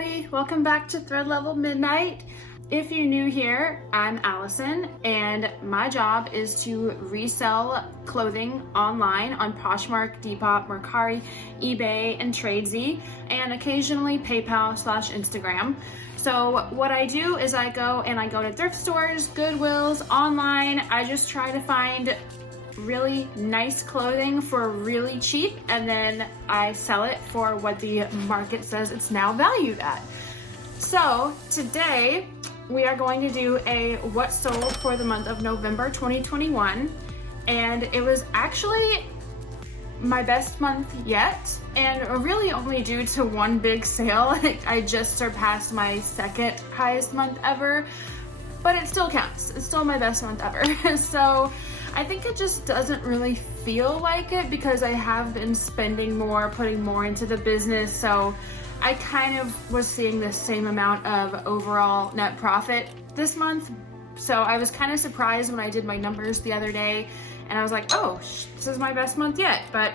everybody, welcome back to Thread Level Midnight. If you're new here, I'm Allison and my job is to resell clothing online on Poshmark, Depop, Mercari, eBay, and Tradesy, and occasionally PayPal/Instagram. So what I do is I go to thrift stores, Goodwills, online. I just try to find really nice clothing for really cheap, and then I sell it for what the market says it's now valued at. So today we are going to do a what sold for the month of November 2021, and it was actually my best month yet, and really only due to one big sale. I just surpassed my second highest month ever, but it still counts. It's still my best month ever. So I think it just doesn't really feel like it because I have been spending more, putting more into the business. So I kind of was seeing the same amount of overall net profit this month. So I was kind of surprised when I did my numbers the other day and I was like, oh, this is my best month yet. But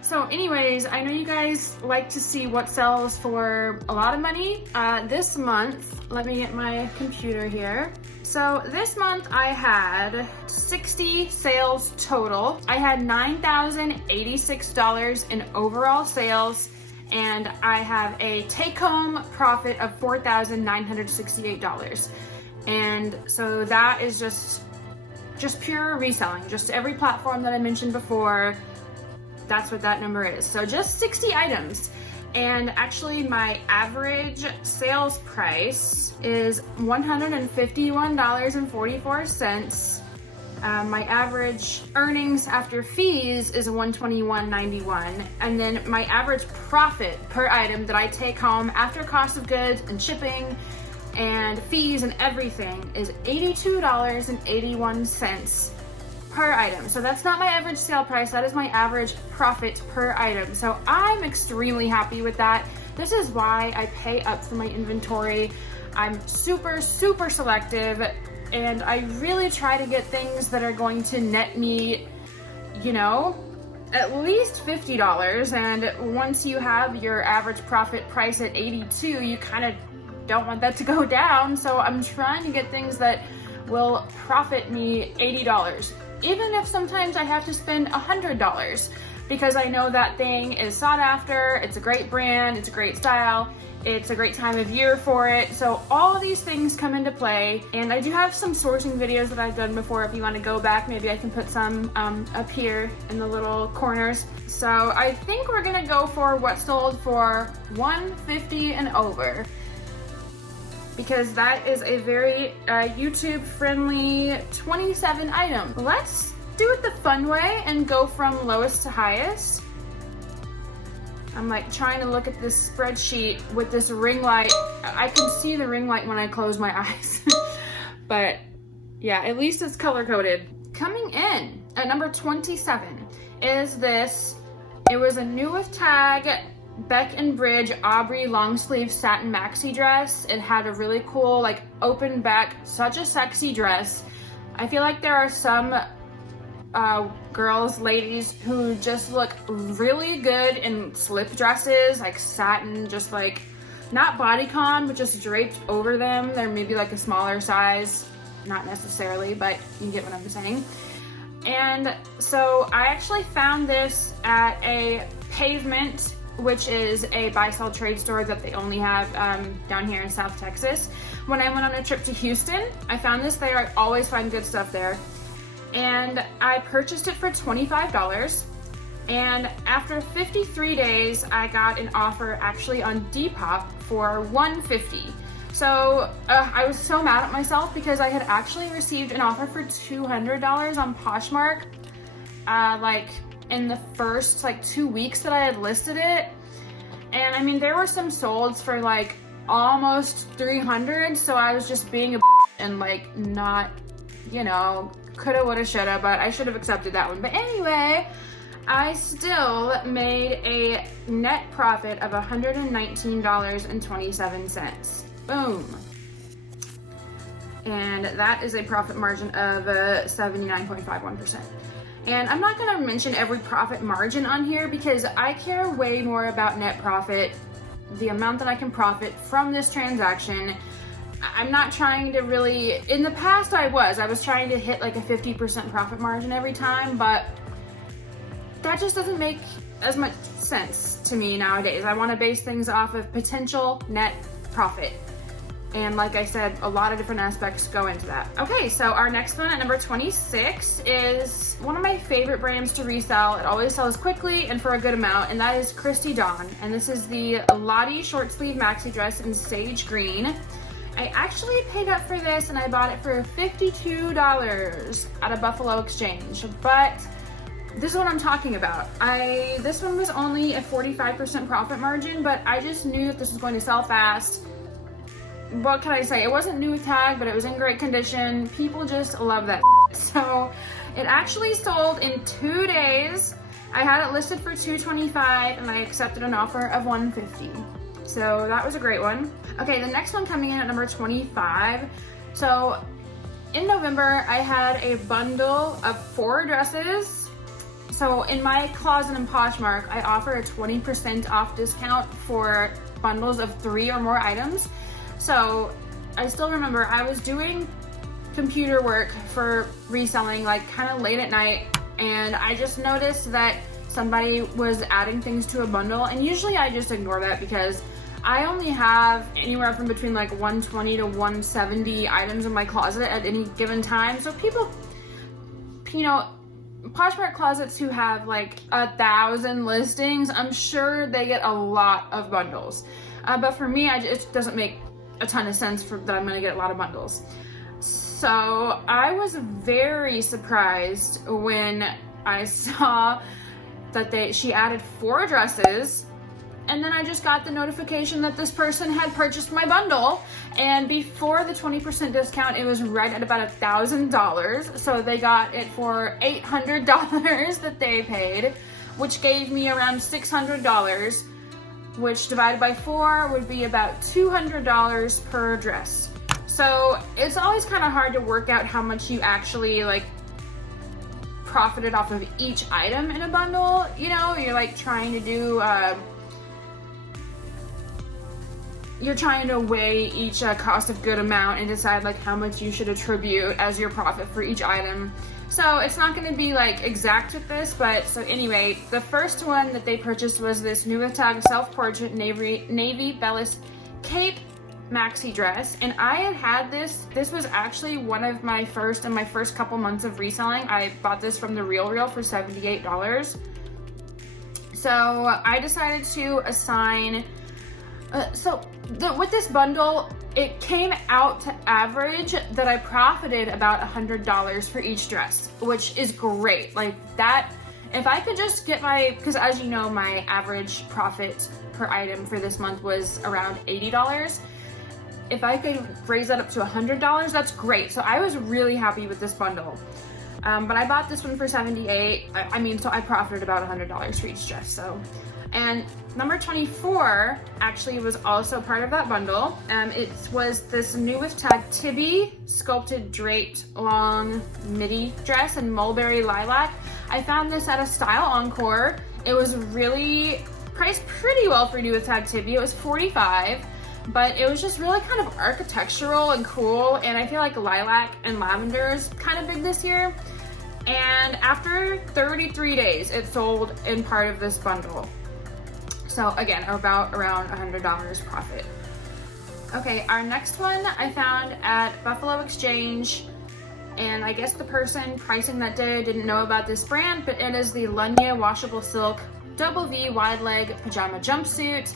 so anyways, I know you guys like to see what sells for a lot of money. This month, let me get my computer here. So this month I had 60 sales total. I had $9,086 in overall sales, and I have a take-home profit of $4,968. And so that is just pure reselling. Just every platform that I mentioned before, that's what that number is. So just 60 items. And actually my average sales price is $151.44. My average earnings after fees is $121.91. And then my average profit per item that I take home after cost of goods and shipping and fees and everything is $82.81 per item. So that's not my average sale price, that is my average profit per item. So I'm extremely happy with that. This is why I pay up for my inventory. I'm super selective, and I really try to get things that are going to net me, you know, at least $50. And once you have your average profit price at 82, you kind of don't want that to go down. So I'm trying to get things that will profit me $80. Even if sometimes I have to spend $100 because I know that thing is sought after, it's a great brand, it's a great style, it's a great time of year for it. So all of these things come into play, and I do have some sourcing videos that I've done before. If you want to go back, maybe I can put some up here in the little corners. So I think we're gonna go for what sold for $150 and over, because that is a very YouTube friendly 27 item. Let's do it the fun way and go from lowest to highest. I'm like trying to look at this spreadsheet with this ring light. I can see the ring light when I close my eyes. But yeah, at least it's color coded. Coming in at number 27 is this. It was a new with tag Beck and Bridge Aubrey long sleeve satin maxi dress. It had a really cool like open back, such a sexy dress. I feel like there are some girls, ladies who just look really good in slip dresses, like satin, just like not bodycon, but just draped over them. They're maybe like a smaller size, not necessarily, but you get what I'm saying. And so I actually found this at a Pavement, which is a buy-sell trade store that they only have down here in South Texas. When I went on a trip to Houston, I found this there. I always find good stuff there. And I purchased it for $25. And after 53 days, I got an offer actually on Depop for $150. So I was so mad at myself because I had actually received an offer for $200 on Poshmark, like in the first like 2 weeks that I had listed it. And I mean, there were some solds for like almost $300. So I was just being a and like not, you know, coulda, woulda, shoulda, but I should have accepted that one. But anyway, I still made a net profit of $119.27. Boom. And that is a profit margin of 79.51%. And I'm not gonna mention every profit margin on here because I care way more about net profit the amount that I can profit from this transaction. I'm not trying to really, in the past I was trying to hit like a 50% profit margin every time, but that just doesn't make as much sense to me nowadays. I want to base things off of potential net profit. And like I said, a lot of different aspects go into that. Okay, so our next one at number 26 is one of my favorite brands to resell. It always sells quickly and for a good amount, and that is Christy Dawn. And this is the Lottie short sleeve maxi dress in sage green. I actually paid up for this and I bought it for $52 at a Buffalo Exchange, but this is what I'm talking about. This one was only a 45% profit margin, but I just knew that this was going to sell fast. What can I say? It wasn't new tag, but it was in great condition. People just love that. So it actually sold in 2 days. I had it listed for $225 and I accepted an offer of $150. So that was a great one. Okay, the next one coming in at number 25. So in November, I had a bundle of 4 dresses. So in my closet in Poshmark, I offer a 20% off discount for bundles of 3 or more items. So I still remember I was doing computer work for reselling like kind of late at night, and I just noticed that somebody was adding things to a bundle, and usually I just ignore that because I only have anywhere from between like 120 to 170 items in my closet at any given time. So people, you know, Poshmark closets who have like 1,000 listings, I'm sure they get a lot of bundles. But for me, it doesn't make a ton of sense that I'm gonna get a lot of bundles. So I was very surprised when I saw that she added 4 dresses, and then I just got the notification that this person had purchased my bundle, and before the 20% discount, it was right at about $1,000. So they got it for $800 that they paid, which gave me around $600, which divided by 4 would be about $200 per dress. So it's always kind of hard to work out how much you actually like profited off of each item in a bundle. You know, you're like trying to do, you're trying to weigh each cost of good amount and decide like how much you should attribute as your profit for each item. So it's not going to be like exact with this, but so anyway, the first one that they purchased was this new with tag self-portrait navy Bellis cape maxi dress, and I had this was actually one of my first couple months of reselling. I bought this from the RealReal for $78. So I decided to assign with this bundle, it came out to average that I profited about $100 for each dress, which is great. Like that, if I could just get because as you know, my average profit per item for this month was around $80. If I could raise that up to $100, that's great. So I was really happy with this bundle. But I bought this one for $78. So I profited about $100 for each dress. And number 24 actually was also part of that bundle. It was this new with tag Tibby sculpted draped long midi dress in mulberry lilac. I found this at a Style Encore. It was really priced pretty well for new with tag Tibby. It was $45, but it was just really kind of architectural and cool. And I feel like lilac and lavender is kind of big this year. And after 33 days, it sold in part of this bundle. So again, about around $100 profit. Okay, our next one I found at Buffalo Exchange, and I guess the person pricing that day didn't know about this brand, but it is the Lunya washable silk double V wide leg pajama jumpsuit,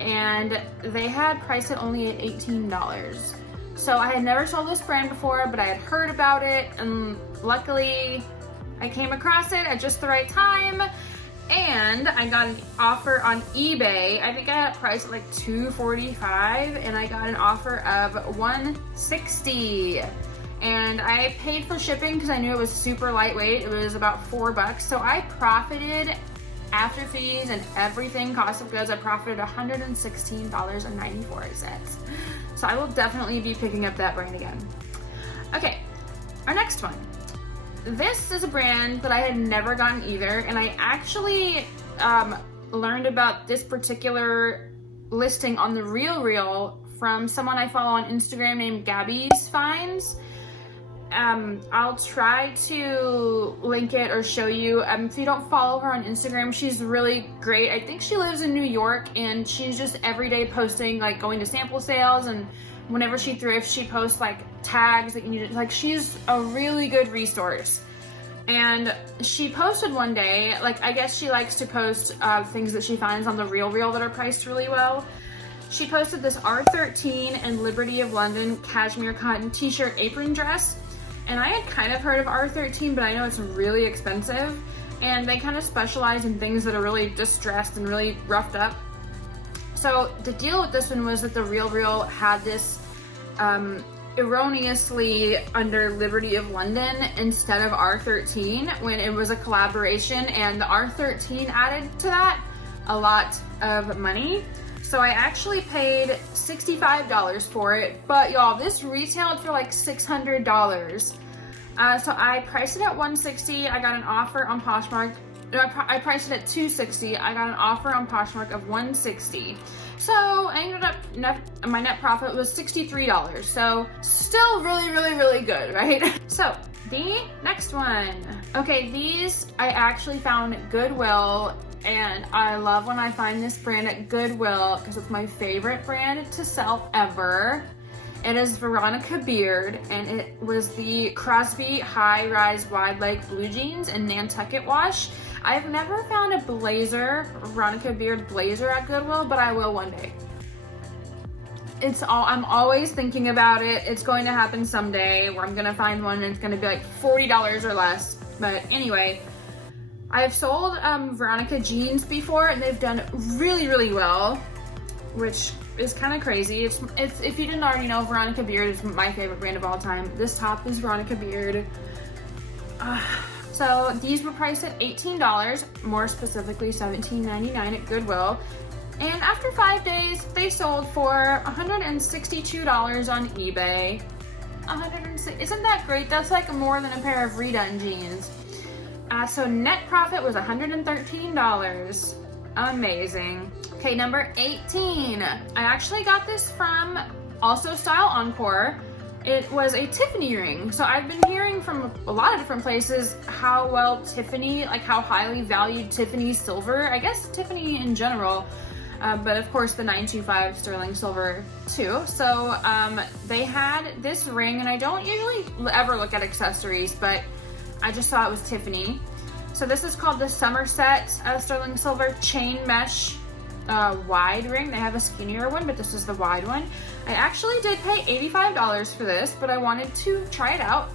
and they had priced it only at $18. So I had never sold this brand before, but I had heard about it, and luckily I came across it at just the right time. And I got an offer on eBay. I think I had it priced at like $245, and I got an offer of $160. And I paid for shipping because I knew it was super lightweight. It was about $4. So I profited after fees and everything, cost of goods, I profited $116.94. So I will definitely be picking up that brand again. Okay, our next one. This is a brand that I had never gotten either, and I actually learned about this particular listing on the RealReal from someone I follow on Instagram named Gabi's Finds. I'll try to link it or show you. If you don't follow her on Instagram, she's really great. I think she lives in New York, and she's just every day posting, like going to sample sales, and whenever she thrifts, she posts like tags that you need to, like, she's a really good resource. And she posted one day, like, I guess she likes to post things that she finds on the RealReal that are priced really well. She posted this R13 and Liberty of London cashmere cotton t-shirt apron dress. And I had kind of heard of R13, but I know it's really expensive. And they kind of specialize in things that are really distressed and really roughed up. So the deal with this one was that the RealReal had this erroneously under Liberty of London instead of R13 when it was a collaboration, and the R13 added to that a lot of money. So I actually paid $65 for it, but y'all, this retailed for like $600. So I priced it at $160. I got an offer on Poshmark. I priced it at $260. I got an offer on Poshmark of $160. So I ended up, my net profit was $63. So still really, really, really good, right? So the next one. Okay, these I actually found at Goodwill, and I love when I find this brand at Goodwill because it's my favorite brand to sell ever. It is Veronica Beard, and it was the Crosby High Rise Wide Leg Blue Jeans in Nantucket wash. I've never found a blazer, Veronica Beard blazer at Goodwill, but I will one day. I'm always thinking about it. It's going to happen someday where I'm gonna find one and it's gonna be like $40 or less. But anyway, I've sold Veronica jeans before, and they've done really, really well, which is kind of crazy. It's if you didn't already know, Veronica Beard is my favorite brand of all time. This top is Veronica Beard. So these were priced at $18, more specifically $17.99 at Goodwill. And after 5 days, they sold for $162 on eBay. Isn't that great? That's like more than a pair of redone jeans. So net profit was $113. Amazing. Okay, number 18. I actually got this from also Style Encore. It was a Tiffany ring. So I've been hearing from a lot of different places how well Tiffany, like how highly valued Tiffany silver, I guess Tiffany in general, but of course the 925 sterling silver too. So they had this ring, and I don't usually ever look at accessories, but I just saw it was Tiffany. So this is called the Somerset sterling silver chain mesh wide ring. They have a skinnier one, but this is the wide one. I actually did pay $85 for this, but I wanted to try it out.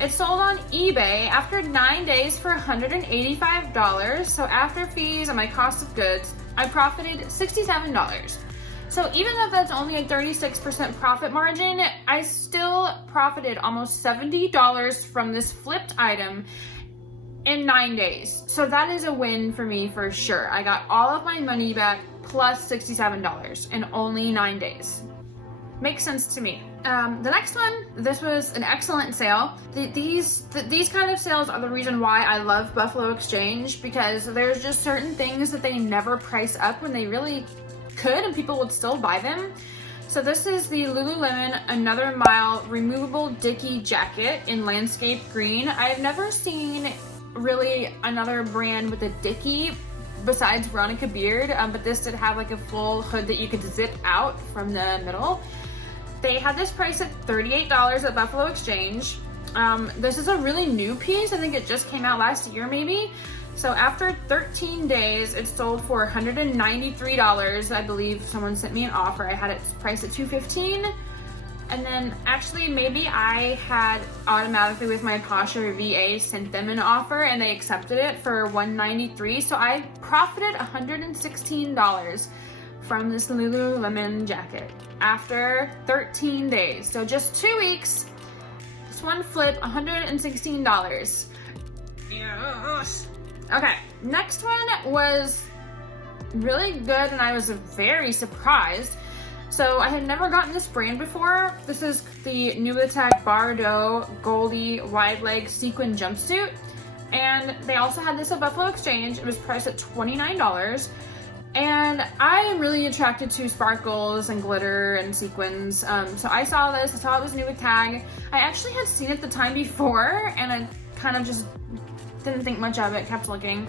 It sold on eBay after 9 days for $185. So after fees and my cost of goods, I profited $67. So even though that's only a 36% profit margin, I still profited almost $70 from this flipped item in 9 days. So that is a win for me for sure. I got all of my money back plus $67 in only 9 days. Makes sense to me. The next one, this was an excellent sale. These kind of sales are the reason why I love Buffalo Exchange, because there's just certain things that they never price up when they really could, and people would still buy them. So this is the Lululemon Another Mile removable Dickie jacket in landscape green. I have never seen really another brand with a Dickie besides Veronica Beard, but this did have like a full hood that you could zip out from the middle. They had this price at $38 at Buffalo Exchange. This is a really new piece. I think it just came out last year maybe. So after 13 days, it sold for $193. I believe someone sent me an offer. I had it priced at $215. And then actually maybe I had automatically with my Posher VA sent them an offer and they accepted it for $193. So I profited $116 from this Lululemon jacket after 13 days. So just 2 weeks, this one flip, $116. Yes. Okay, next one was really good and I was very surprised. So I had never gotten this brand before. This is the New Attack Bordeaux Goldie wide leg sequin jumpsuit. And they also had this at Buffalo Exchange. It was priced at $29. And I am really attracted to sparkles and glitter and sequins. So I saw this, I saw it was new with tag. I actually had seen it the time before and I kind of just didn't think much of it, kept looking.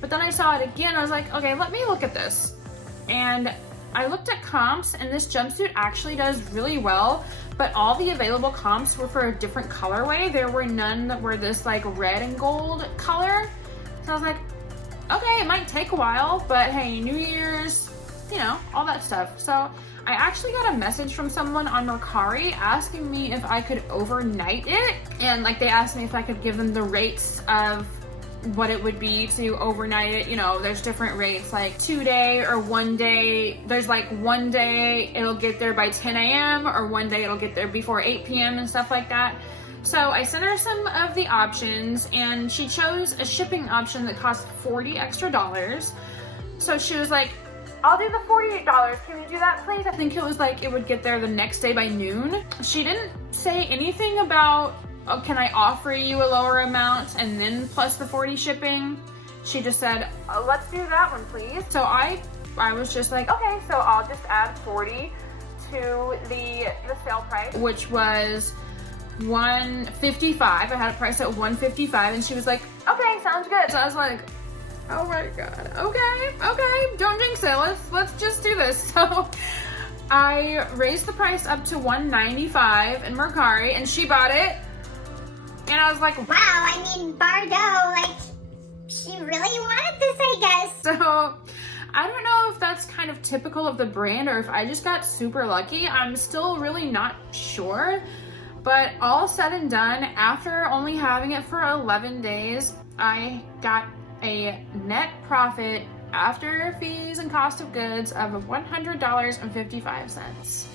But then I saw it again, I was like, okay, let me look at this. And I looked at comps and this jumpsuit actually does really well, but all the available comps were for a different colorway. There were none that were this like red and gold color. So I was like, okay, it might take a while, but hey, New Year's, you know, all that stuff. So I actually got a message from someone on Mercari asking me if I could overnight it. And like they asked me if I could give them the rates of what it would be to overnight it. You know, there's different rates like 2-day or 1 day. There's like 1 day it'll get there by 10 a.m. or 1 day it'll get there before 8 p.m. and stuff like that. So I sent her some of the options and she chose a shipping option that cost $40 extra. So she was like, I'll do the $48. Can you do that, please? I think it was like it would get there the next day by noon. She didn't say anything about, oh, can I offer you a lower amount and then plus the 40 shipping? She just said, oh, let's do that one, please. So I was just like, okay, so I'll just add 40 to the sale price, which was $155. I had it priced at $155 and she was like, okay, sounds good. So I was like, oh my god, okay, don't jinx it, let's just do this. So I raised the price up to $195 in Mercari and she bought it and I was like, wow, I mean, Bardot, like, she really wanted this, I guess. So I don't know if that's kind of typical of the brand or if I just got super lucky. I'm still really not sure. But all said and done, after only having it for 11 days, I got a net profit after fees and cost of goods of $100.55.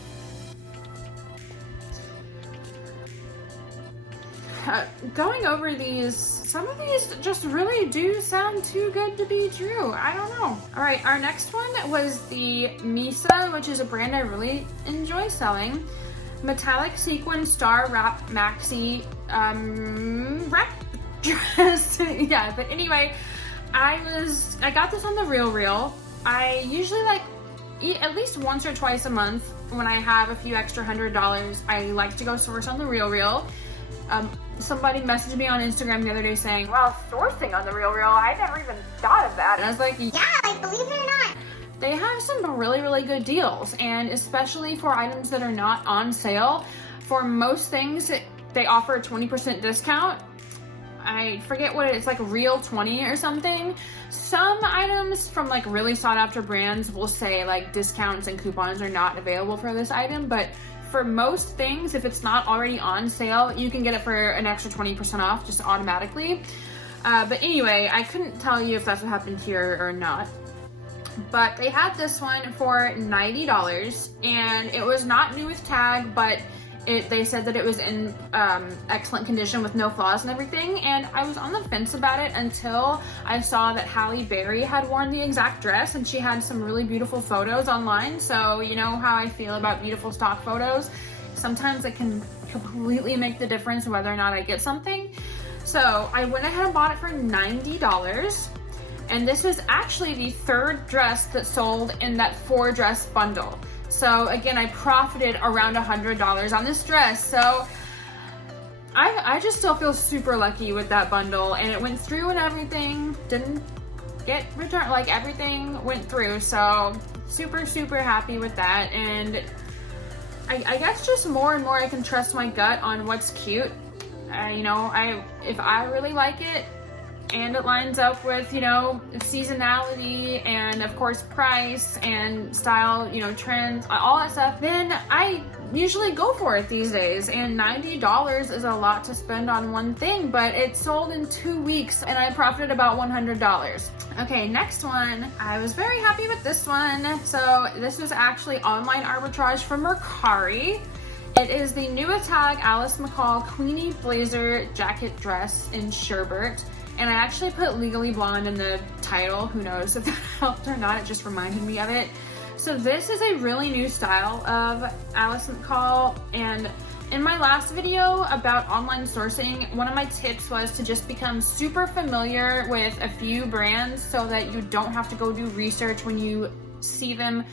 Going over these, some of these just really do sound too good to be true. I don't know. All right, our next one was the Misa, which is a brand I really enjoy selling. Metallic sequin star wrap maxi wrap dress. Yeah, but anyway, I got this on the RealReal. I usually like at least once or twice a month when I have a few extra $100, I like to go source on the RealReal. Somebody messaged me on Instagram the other day saying, well, sourcing on the RealReal, I never even thought of that. And I was like, yeah, like, believe it or not, they have some really good deals, and especially for items that are not on sale. For most things, they offer a 20% discount. I forget what it's like, Real 20 or something. Some items from like really sought after brands will say like discounts and coupons are not available for this item, but for most things, if it's not already on sale, you can get it for an extra 20% off just automatically. But anyway, I couldn't tell you if that's what happened here or not. But they had this one for $90 and it was not new with tag, but they said that it was in excellent condition with no flaws and everything. And I was on the fence about it until I saw that Halle Berry had worn the exact dress and she had some really beautiful photos online. So you know how I feel about beautiful stock photos. Sometimes it can completely make the difference whether or not I get something. So I went ahead and bought it for $90. And this is actually the third dress that sold in that 4-dress bundle. So again, I profited around $100 on this dress. So I just still feel super lucky with that bundle, and it went through and everything, didn't get returned, like everything went through. So super happy with that. And I guess just more and more I can trust my gut on what's cute. You know, if I really like it, and it lines up with, you know, seasonality and of course price and style, you know, trends, all that stuff, then I usually go for it these days. And $90 is a lot to spend on one thing, but it sold in 2 weeks and I profited about $100. Okay, next one. I was very happy with this one. So this was actually online arbitrage from Mercari. It is the new tag Alice McCall Queenie Blazer jacket dress in sherbet. And I actually put Legally Blonde in the title. Who knows if that helped or not. It just reminded me of it. So this is a really new style of Alice McCall, and In my last video about online sourcing, one of my tips was to just become super familiar with a few brands so that you don't have to go do research when you see them,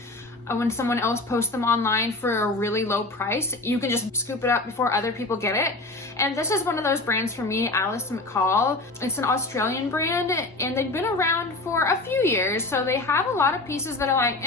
when someone else posts them online for a really low price. You can just scoop it up before other people get it. And this is one of those brands for me, Alice McCall. It's an Australian brand and they've been around for a few years. So they have a lot of pieces that are like,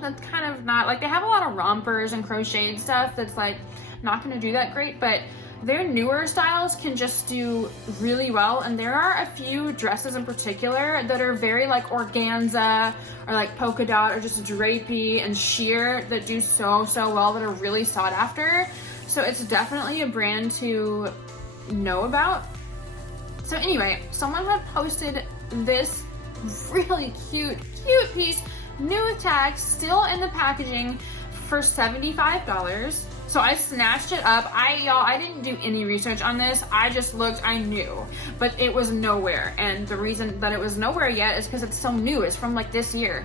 that's kind of not, like they have a lot of rompers and crocheted stuff that's like not gonna do that great, but their newer styles can just do really well. And there are a few dresses in particular that are very like organza or like polka dot or just drapey and sheer that do so well, that are really sought after. So it's definitely a brand to know about. So anyway, someone had posted this really cute piece, new with tags, still in the packaging, for $75. So I snatched it up. I didn't do any research on this. I just looked, I knew, but it was nowhere. And the reason that it was nowhere yet is because it's so new. It's from like this year.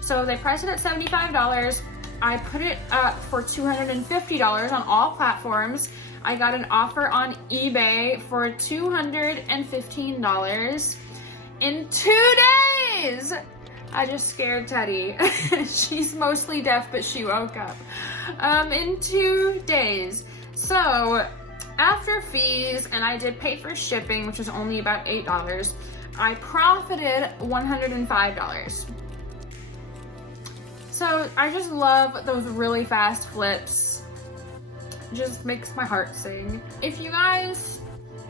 So they priced it at $75. I put it up for $250 on all platforms. I got an offer on eBay for $215 in 2 days. I just scared Teddy. She's mostly deaf, but she woke up. In 2 days. So after fees, and I did pay for shipping, which was only about $8, I profited $105. So I just love those really fast flips. Just makes my heart sing. If you guys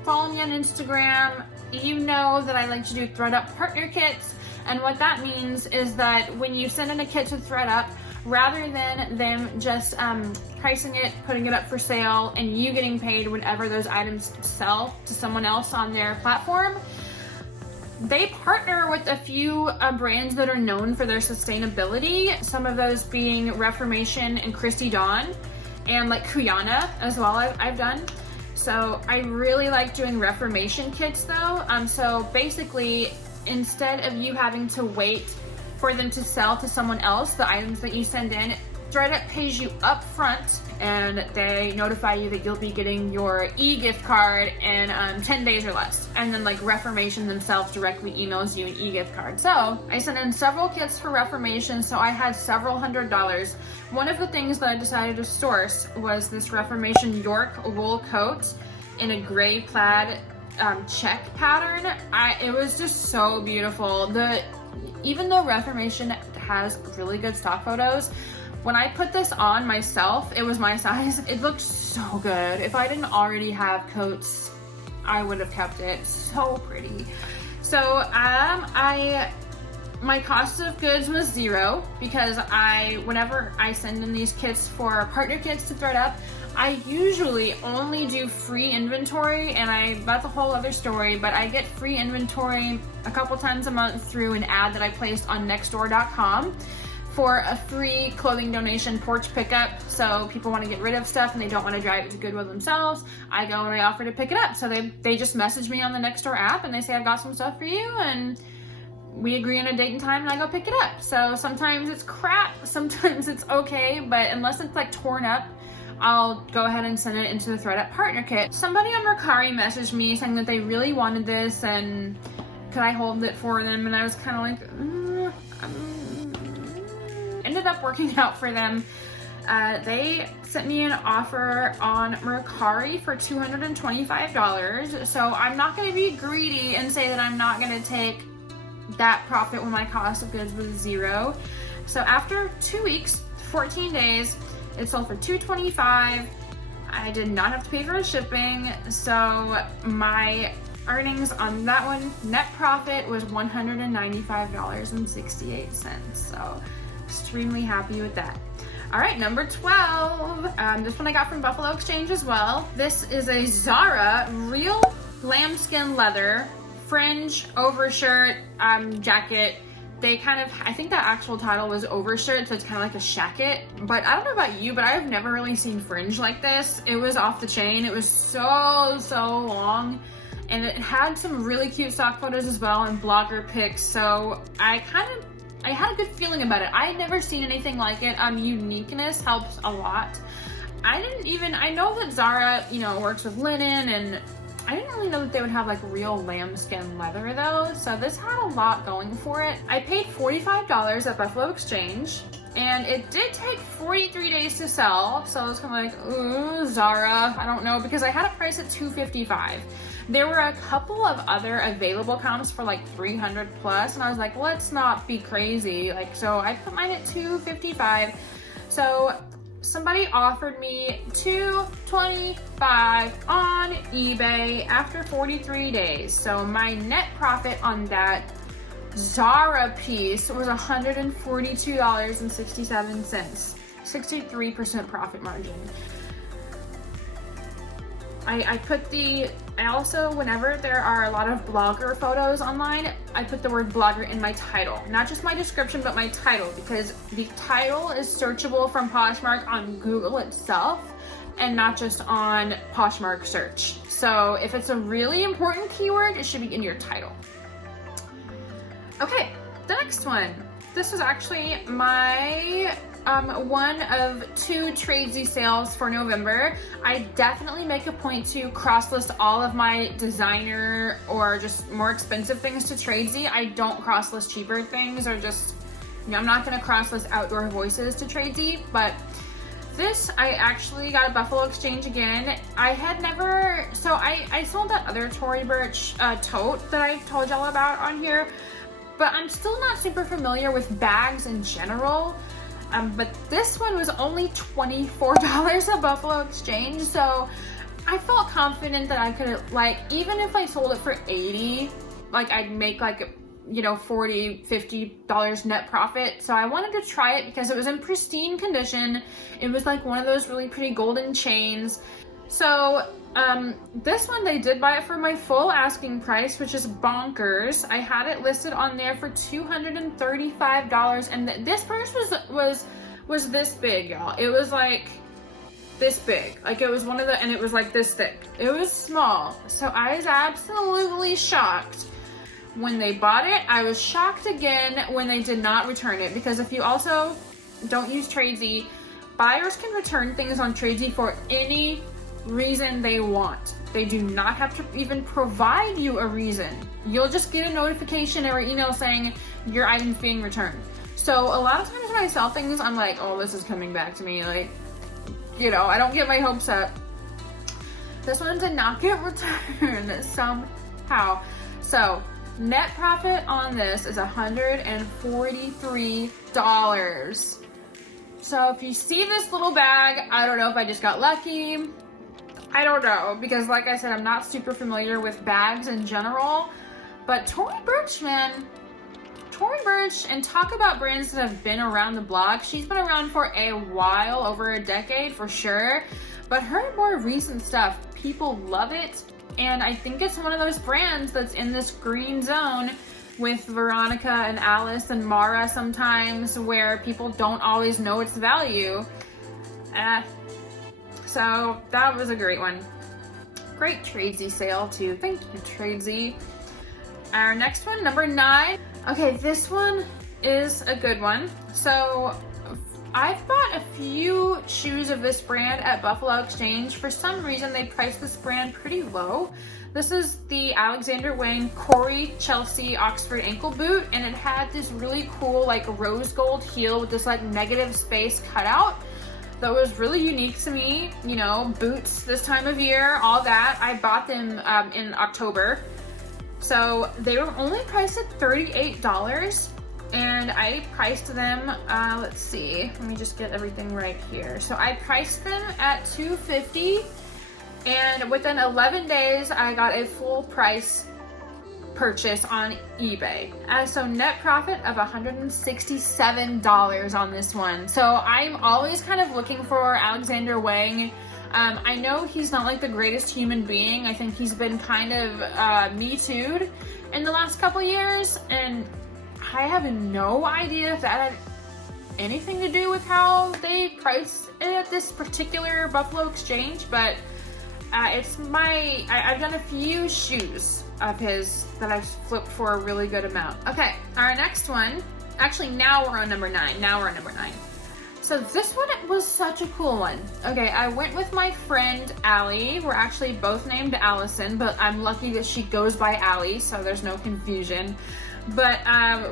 follow me on Instagram, you know that I like to do ThreadUp partner kits. And what that means is that when you send in a kit to ThreadUp, rather than them just pricing it, putting it up for sale, and you getting paid whenever those items sell to someone else on their platform, they partner with a few brands that are known for their sustainability. Some of those being Reformation and Christy Dawn, and like Kuyana as well I've done. So I really like doing Reformation kits though. So basically, instead of you having to wait for them to sell to someone else the items that you send in, ThreadUp pays you up front and they notify you that you'll be getting your e-gift card in 10 days or less. And then like Reformation themselves directly emails you an e-gift card. So I sent in several kits for Reformation, so I had several $100s. One of the things that I decided to source was this Reformation York wool coat in a gray plaid check pattern. It was just so beautiful. Even though Reformation has really good stock photos, when I put this on myself, it was my size. It looked so good. If I didn't already have coats, I would have kept it. So pretty. So my cost of goods was $0 because whenever I send in these kits for partner kits to ThreadUp, I usually only do free inventory, and that's a whole other story, but I get free inventory a couple times a month through an ad that I placed on nextdoor.com for a free clothing donation porch pickup. So people want to get rid of stuff and they don't want to drive it to Goodwill themselves. I go and I offer to pick it up. So they just message me on the Nextdoor app and they say, I've got some stuff for you, and we agree on a date and time and I go pick it up. So sometimes it's crap, sometimes it's okay, but unless it's like torn up, I'll go ahead and send it into the ThreadUp partner kit. Somebody on Mercari messaged me saying that they really wanted this and could I hold it for them, and I was kind of like, ended up working out for them. They sent me an offer on Mercari for $225. So I'm not going to be greedy and say that I'm not going to take that profit when my cost of goods was $0. So after 2 weeks, 14 days, it sold for $225. I did not have to pay for shipping. So my earnings on that one, net profit, was $195.68. So extremely happy with that. All right, number 12. This one I got from Buffalo Exchange as well. This is a Zara real lambskin leather fringe overshirt jacket. They kind of, I think that actual title was overshirt, so it's kind of like a shacket. But I don't know about you, but I've never really seen fringe like this. It was off the chain. It was so long. And it had some really cute stock photos as well and blogger pics. So I had a good feeling about it. I had never seen anything like it. Uniqueness helps a lot. I know that Zara, you know, works with linen, and I didn't really know that they would have like real lambskin leather though, so this had a lot going for it. I paid $45 at Buffalo Exchange, and it did take 43 days to sell, so I was kind of like, ooh, Zara, I don't know, because I had it priced at $255. There were a couple of other available comps for like 300 plus, and I was like, let's not be crazy. Like, so I put mine at $255. So somebody offered me $225 on eBay after 43 days. So my net profit on that Zara piece was $142.67, 63% profit margin. I also, whenever there are a lot of blogger photos online, I put the word blogger in my title. Not just my description, but my title, because the title is searchable from Poshmark on Google itself and not just on Poshmark search. So if it's a really important keyword, it should be in your title. Okay, the next one. This is actually my one of 2 Tradesy sales for November. I definitely make a point to cross-list all of my designer or just more expensive things to Tradesy. I don't cross-list cheaper things, or just, you know, I'm not going to cross-list outdoor voices to Tradesy, but this I actually got at Buffalo Exchange again. I had never, so I sold that other Tory Burch tote that I told y'all about on here, but I'm still not super familiar with bags in general. But this one was only $24 at Buffalo Exchange, so I felt confident that I could, like, even if I sold it for $80, like, I'd make like, you know, $40, $50 net profit. So I wanted to try it because it was in pristine condition. It was like one of those really pretty golden chains. So this one, they did buy it for my full asking price, which is bonkers. I had it listed on there for $235, and this purse was this big, y'all. It was like this big. Like, it was one of the, and it was like this thick. It was small. So I was absolutely shocked when they bought it. I was shocked again when they did not return it, because if you also don't use Tradesy, buyers can return things on Tradesy for any reason they want. They do not have to even provide you a reason. You'll just get a notification or email saying your item's being returned. So a lot of times when I sell things, I'm like, oh, this is coming back to me. Like, you know, I don't get my hopes up. This one did not get returned somehow. So net profit on this is $143. So if you see this little bag, I don't know if I just got lucky. I don't know, because like I said, I'm not super familiar with bags in general, but Tory Burch, man, Tory Burch, and talk about brands that have been around the block. She's been around for a while, over a decade for sure, but her more recent stuff, people love it, and I think it's one of those brands that's in this green zone with Veronica and Alice and Mara sometimes, where people don't always know its value. So that was a great one. Great Tradesy sale too. Thank you, Tradesy. Our next one, number 9. Okay, this one is a good one. So I've bought a few shoes of this brand at Buffalo Exchange. For some reason, they priced this brand pretty low. This is the Alexander Wang Corey Chelsea Oxford ankle boot, and it had this really cool like rose gold heel with this like negative space cutout. That was really unique to me, you know, boots this time of year, all that. I bought them in October. So they were only priced at $38, and I priced them, let's see, let me just get everything right here. So I priced them at $250, and within 11 days, I got a full price purchase on eBay. So net profit of $167 on this one. So I'm always kind of looking for Alexander Wang. I know he's not like the greatest human being. I think he's been kind of Me Too'd in the last couple years, and I have no idea if that had anything to do with how they priced it at this particular Buffalo Exchange, but it's I've done a few shoes of his that I've flipped for a really good amount. Okay, our next one, actually now we're on number 9. So this one was such a cool one. Okay, I went with my friend Allie. We're actually both named Allison, but I'm lucky that she goes by Allie, so there's no confusion. But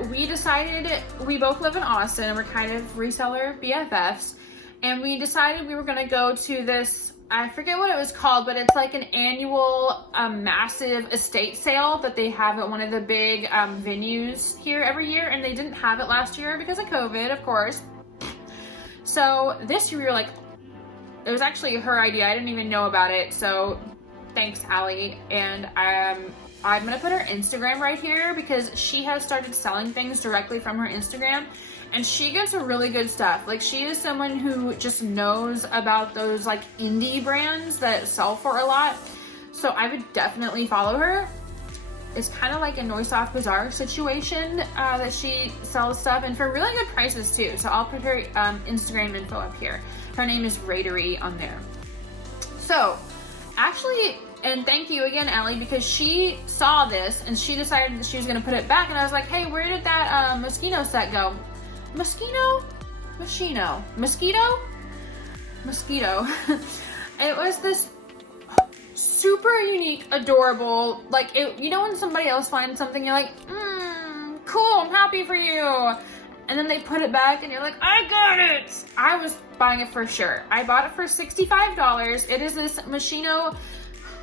we decided, we both live in Austin, and we're kind of reseller BFFs, and we decided we were gonna go to this, I forget what it was called, but it's like an annual massive estate sale that they have at one of the big venues here every year, and they didn't have it last year because of COVID, of course. So this year we were like, it was actually her idea. I didn't even know about it. So thanks, Allie. And I'm gonna put her Instagram right here because she has started selling things directly from her Instagram, and she gets really good stuff. Like, she is someone who just knows about those like indie brands that sell for a lot. So I would definitely follow her. It's kind of like a Noisoft Bazaar situation that she sells stuff, and for really good prices too. So I'll put her Instagram info up here. Her name is Ratery on there. So actually, and thank you again, Allie, because she saw this and she decided that she was gonna put it back, and I was like, hey, where did that Moschino set go? Moschino? Mosquito. It was this super unique, adorable, like, it, you know when somebody else finds something, you're like, cool, I'm happy for you, and then they put it back and you're like, I got it. I was buying it for sure. I bought it for $65. It is this Moschino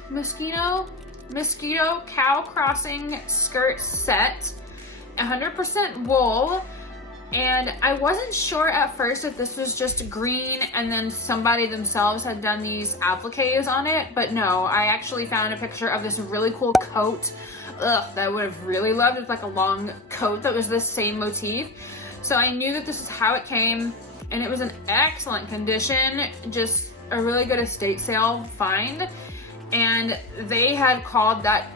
mosquito cow crossing skirt set, 100% wool. And I wasn't sure at first if this was just green and then somebody themselves had done these appliques on it, but no, I actually found a picture of this really cool coat that I would have really loved. It's like a long coat that was the same motif. So I knew that this is how it came, and it was in excellent condition, just a really good estate sale find. And they had called that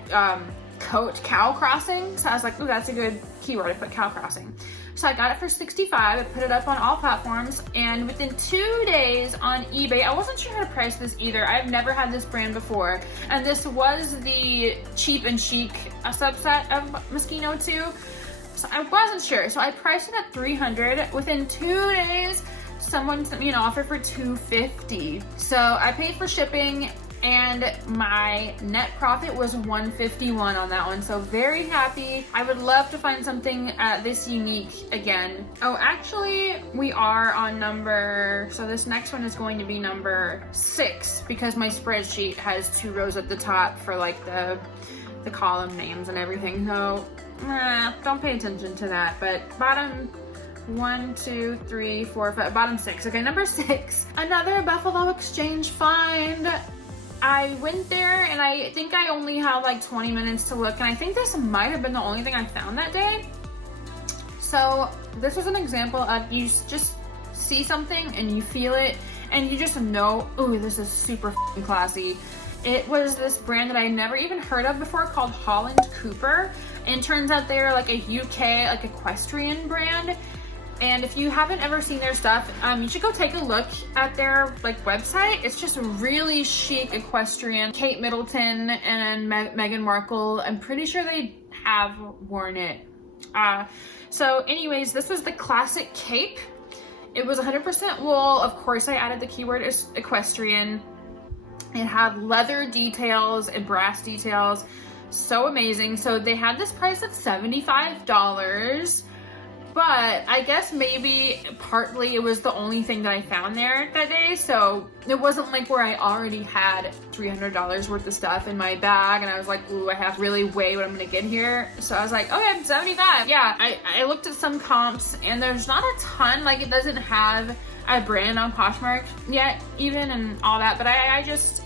coat cow crossing, so I was like, ooh, that's a good keyword. I put cow crossing. So I got it for $65. I put it up on all platforms, and within 2 days on eBay, I wasn't sure how to price this either. I've never had this brand before, and this was the cheap and chic subset of Moschino too. So I wasn't sure. So I priced it at $300. Within 2 days, someone sent me an offer for $250. So I paid for shipping, and my net profit was $151 on that one. So very happy. I would love to find something this unique again. Oh, actually, we are on number, so this next one is going to be number 6 because my spreadsheet has 2 rows at the top for like the column names and everything. So don't pay attention to that. But bottom 1, 2, 3, 4, 5, bottom 6. Okay, number 6, another Buffalo Exchange find. I went there and I think I only had like 20 minutes to look, and I think this might have been the only thing I found that day. So this was an example of, you just see something and you feel it and you just know, ooh, this is super f***ing classy. It was this brand that I never even heard of before called Holland Cooper, and turns out they're like a UK like equestrian brand. And if you haven't ever seen their stuff, you should go take a look at their like website. It's just really chic equestrian. Kate Middleton and Meghan Markle, I'm pretty sure they have worn it. So anyways, this was the classic cape. It was 100% wool. Of course, I added the keyword equestrian. It had leather details and brass details. So amazing. So they had this price at $75. But I guess maybe partly it was the only thing that I found there that day. So it wasn't like where I already had $300 worth of stuff in my bag and I was like, ooh, I have to really weigh what I'm gonna get here. So I was like, okay, 75. Yeah, I looked at some comps and there's not a ton, like it doesn't have a brand on Poshmark yet even and all that. But I just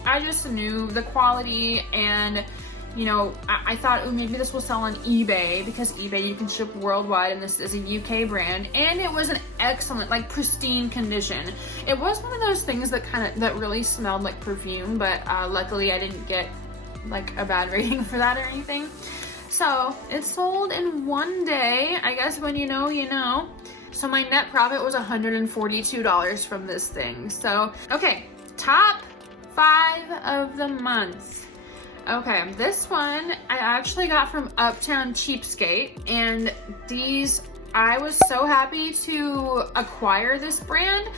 knew the quality, and you know, I thought, oh, maybe this will sell on eBay because eBay you can ship worldwide, and this is a UK brand, and it was an excellent, like pristine condition. It was one of those things that really smelled like perfume, but luckily I didn't get like a bad rating for that or anything. So it sold in 1 day. I guess when you know, you know. So my net profit was $142 from this thing. So, okay, top 5 of the month. Okay, this one I actually got from Uptown Cheapskate, and these I was so happy to acquire this brand.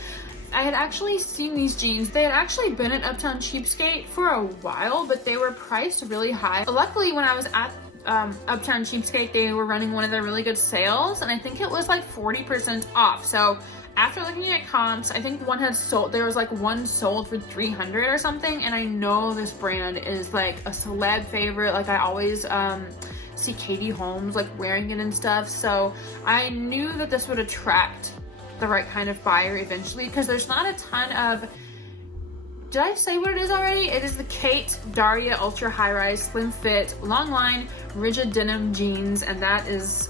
I had actually seen these jeans. They had actually been at Uptown Cheapskate for a while, but they were priced really high. Luckily, when I was at Uptown Cheapskate, they were running one of their really good sales, and I think it was like 40% off. So after looking at comps, I think one had sold, there was like one sold for $300 or something, and I know this brand is like a celeb favorite. Like I always see Katie Holmes like wearing it and stuff, so I knew that this would attract the right kind of buyer eventually, because there's not a ton of, did I say what it is already? It is the Khaite Daria Ultra High Rise Slim Fit Long Line Rigid Denim Jeans, and that is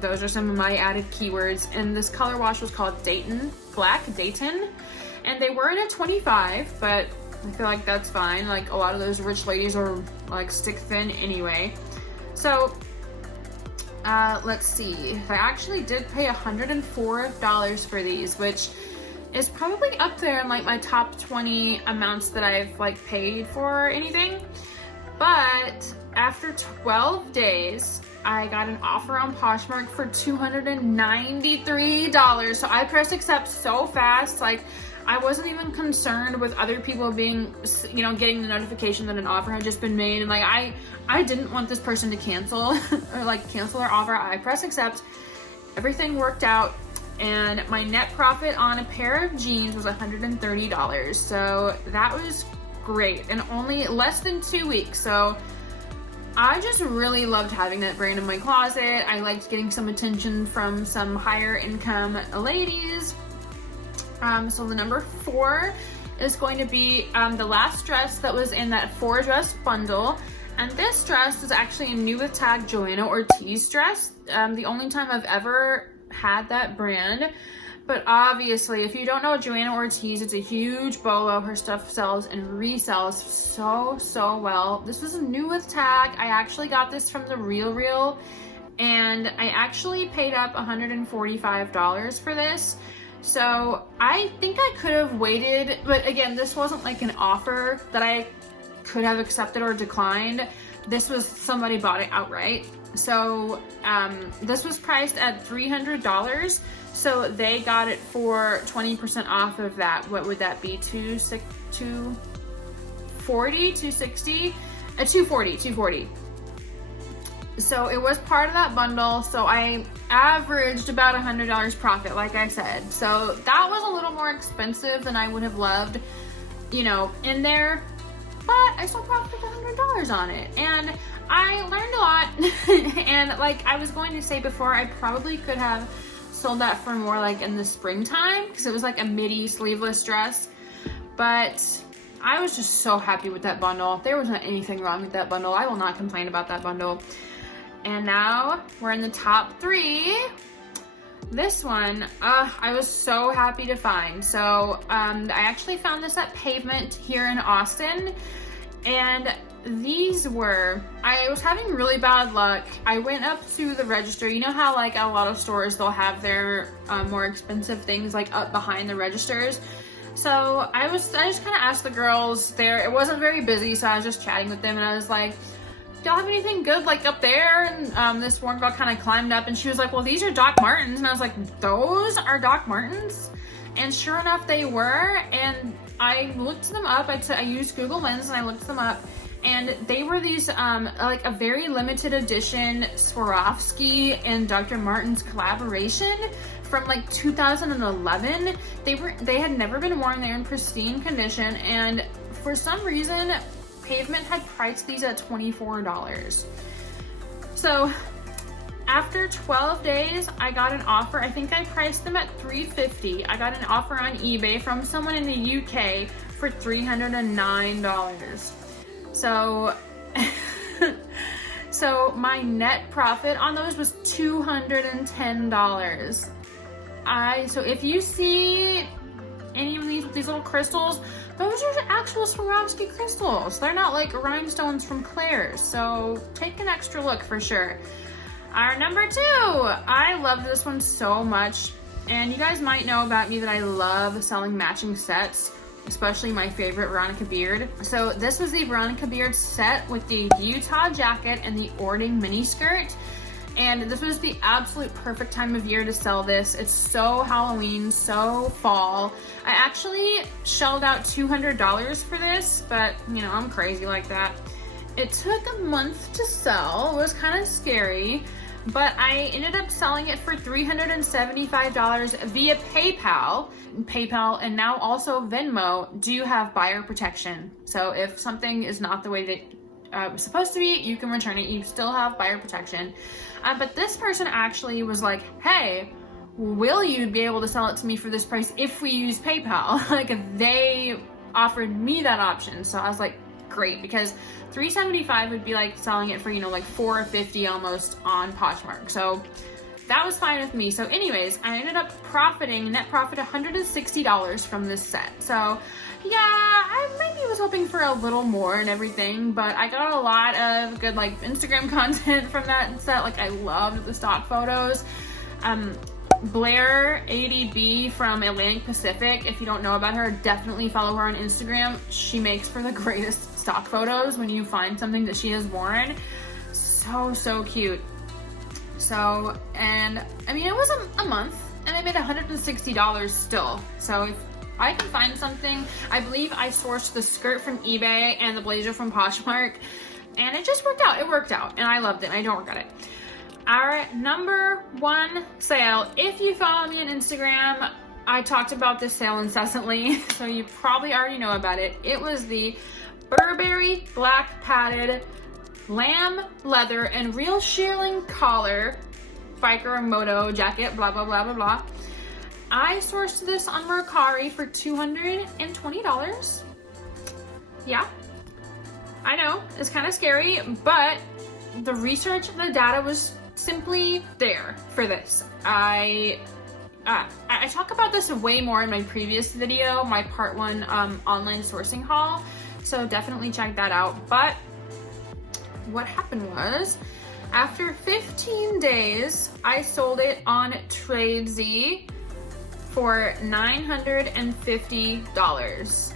those are some of my added keywords. And this color wash was called Dayton, Black Dayton, and they were in a 25, but I feel like that's fine. Like a lot of those rich ladies are like stick thin anyway. So let's see, I actually did pay $104 for these, which is probably up there in like my top 20 amounts that I've like paid for anything. But after 12 days, I got an offer on Poshmark for $293. So I pressed accept so fast. Like I wasn't even concerned with other people being, you know, getting the notification that an offer had just been made. And like, I didn't want this person to cancel or like cancel their offer. I pressed accept. Everything worked out. And my net profit on a pair of jeans was $130. So that was great, and only less than 2 weeks. So I just really loved having that brand in my closet. I liked getting some attention from some higher income ladies. So the number 4 is going to be the last dress that was in that 4-dress bundle. And this dress is actually a new with tag Johanna Ortiz dress. The only time I've ever had that brand. But obviously, if you don't know Johanna Ortiz, it's a huge bolo. Her stuff sells and resells so well. This was a new with tag. I actually got this from the Real, and I actually paid up $145 for this. So I think I could have waited, but again, this wasn't like an offer that I could have accepted or declined. This was somebody bought it outright. So this was priced at $300. So they got it for 20% off of that. What would that be? $240, $260, $240. So it was part of that bundle. So I averaged about $100 profit, like I said. So that was a little more expensive than I would have loved, you know, in there. But I still profited $100 on it. And I learned a lot. And like I was going to say before, I probably could have sold that for more like in the springtime, because it was like a midi sleeveless dress. But I was just so happy with that bundle. There was not anything wrong with that bundle. I will not complain about that bundle. And now we're in the top 3. This one, I was so happy to find. So I actually found this at Pavement here in Austin, and these were, I was having really bad luck. I went up to the register. You know how like at a lot of stores they'll have their more expensive things like up behind the registers. So I just kind of asked the girls there. It wasn't very busy, so I was just chatting with them, and I was like, do y'all have anything good like up there? And this one girl kind of climbed up, and she was like, well, these are Doc Martens. And I was like, those are Doc Martens? And sure enough, they were. And I looked them up. I used Google Lens and I looked them up, and they were these like a very limited edition Swarovski and Dr. Martens collaboration from like 2011. They had never been worn. They're in pristine condition, and for some reason Pavement had priced these at $24. So after 12 days, I got an offer. I think I priced them at $350. I got an offer on eBay from someone in the UK for $309. So so my net profit on those was $210. So if you see any of these little crystals, those are actual Swarovski crystals. They're not like rhinestones from Claire's. So take an extra look for sure. Our number 2, I love this one so much. And you guys might know about me that I love selling matching sets, especially my favorite Veronica Beard. So this was the Veronica Beard set with the Utah jacket and the Ording mini skirt. And this was the absolute perfect time of year to sell this. It's so Halloween, so fall. I actually shelled out $200 for this, but you know, I'm crazy like that. It took a month to sell. It was kind of scary, but I ended up selling it for $375 via PayPal. PayPal and now also Venmo do have buyer protection. So if something is not the way that it was supposed to be, you can return it. You still have buyer protection. But this person actually was like, hey, will you be able to sell it to me for this price if we use PayPal? Like, they offered me that option. So I was like, great, because $375 would be like selling it for, you know, like $450 almost on Poshmark. So that was fine with me. So anyways, I ended up net profit $160 from this set. So yeah, I maybe was hoping for a little more and everything, but I got a lot of good like Instagram content from that set. Like, I loved the stock photos. Blair ADB from Atlantic Pacific, if you don't know about her, definitely follow her on Instagram. She makes for the greatest stock photos when you find something that she has worn. So cute. So, and I mean, it was a month and I made $160 still. So if I can find something, I believe I sourced the skirt from eBay and the blazer from Poshmark, and it just worked out. It worked out and I loved it. I don't regret it. Our number one sale, if you follow me on Instagram, I talked about this sale incessantly, so you probably already know about it. It was the Burberry black padded lamb leather and real shearling collar biker moto jacket, blah, blah, blah, blah, blah. I sourced this on Mercari for $220. Yeah, I know, it's kind of scary, but the research and the data was simply there for this. I talk about this way more in my previous video, my part 1 online sourcing haul, so definitely check that out. But what happened was, after 15 days, I sold it on Tradesy for $950.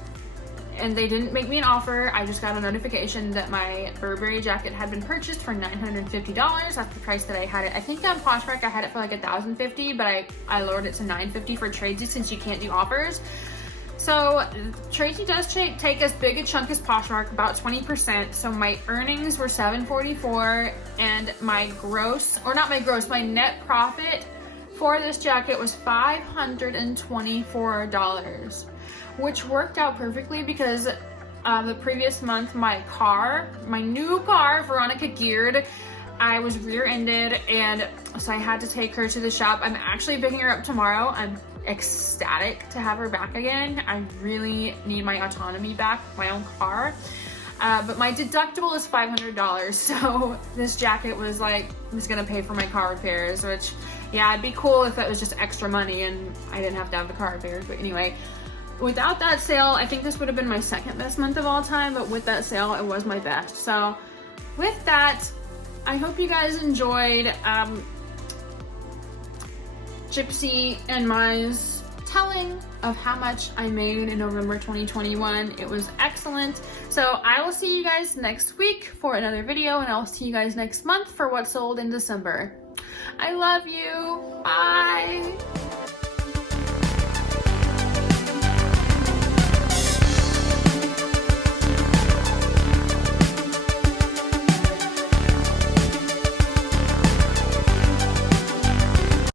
And they didn't make me an offer. I just got a notification that my Burberry jacket had been purchased for $950. That's the price that I had it. I think on Poshmark I had it for like $1,050, but I lowered it to $950 for Tradesy since you can't do offers. So Tradesy does take as big a chunk as Poshmark, about 20%. So my earnings were $744, and my net profit for this jacket was $524. Which worked out perfectly because the previous month my new car, Veronica geared, I was rear-ended, and so I had to take her to the shop. I'm actually picking her up tomorrow. I'm ecstatic to have her back again. I really need my autonomy back, my own car. But my deductible is $500, so this jacket was gonna pay for my car repairs, which, yeah, it'd be cool if that was just extra money and I didn't have to have the car repairs, but anyway. Without that sale, I think this would have been my second best month of all time, but with that sale, it was my best. So with that, I hope you guys enjoyed Gypsy and Mai's telling of how much I made in November 2021. It was excellent. So I will see you guys next week for another video, and I'll see you guys next month for what sold in December. I love you. Bye.